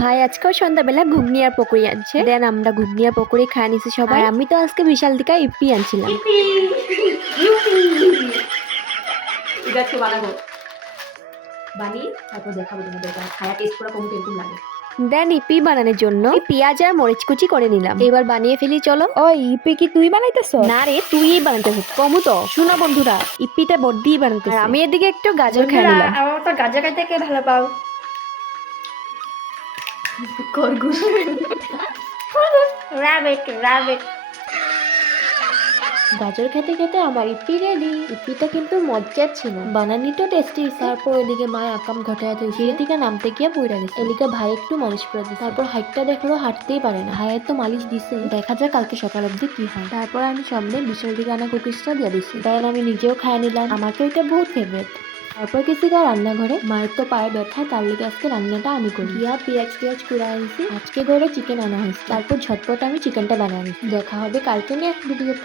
ভাই আজকেও সন্ধ্যাবেলা ঘুগনি আর পকোড়ি আনছে। দেন আমরা ঘুগনি আর পকোড়ি খাই নিছি সবাই। আর আমি তো আজকে বিশাল দিকা ইপি আনছিলাম। এটা আজকে বানাবো, বানিয়ে তারপর দেখাবো তোমাদের খায়া টেস্ট করে কমতে এরকম লাগে। দেন ইপি বানানোর জন্য পেঁয়াজ আর মরিচ কুচি করে নিলাম। এবার বানিয়ে ফেলি চলো। ওই ইপি কি তুই বানাইতেছ? না রে, তুই বানাইতেছিস। কমু তো শোনা বন্ধুরা, ইপিটা বড়দি বানাইতেছে। আর আমি এদিকে একটু গাজর খেয়ে নিলাম। আমার তো গাজর খাইতে কে ভালো পাও? খরগোশ রাবিট রাবিট। গাজর খেতে খেতে আমার ইপি রেডি। ইপিটা কিন্তু মজ্জার ছিল, বানানিটা টেস্টি। তারপর এদিকে মায় আকাম ঘটায় ধুয়ে থেকে নামতে গিয়ে পড়ে গেছে। এদিকে ভাই একটু মালিশ করে দিচ্ছে। তারপর হাইটটা দেখলো হাঁটতেই পারে না। ভাইয়ের তো মালিশ দিছে, দেখা যায় কালকে সকাল অব্দি কি হয়। তারপর আমি সামনে বিশাল দিকে আনা কুকিজটা দিয়ে দিচ্ছি। দেন আমি নিজেও খাই নিলাম, আমাকে ওইটা বহুত ফেভারিট। তারপর কিছু রান্নাঘরে মায়ের তো পায়ে ব্যথায়, তার লিগে আজকে রান্নাটা আমি করি। গিয়া পেঁয়াজ কুড়া আনছি। আজকে ঘরে চিকেন আনা হয়েছে। তারপর ঝটপট আমি চিকেনটা বানিয়ে নিচ্ছি। দেখা হবে কালকে নিয়ে ভিডিওতে।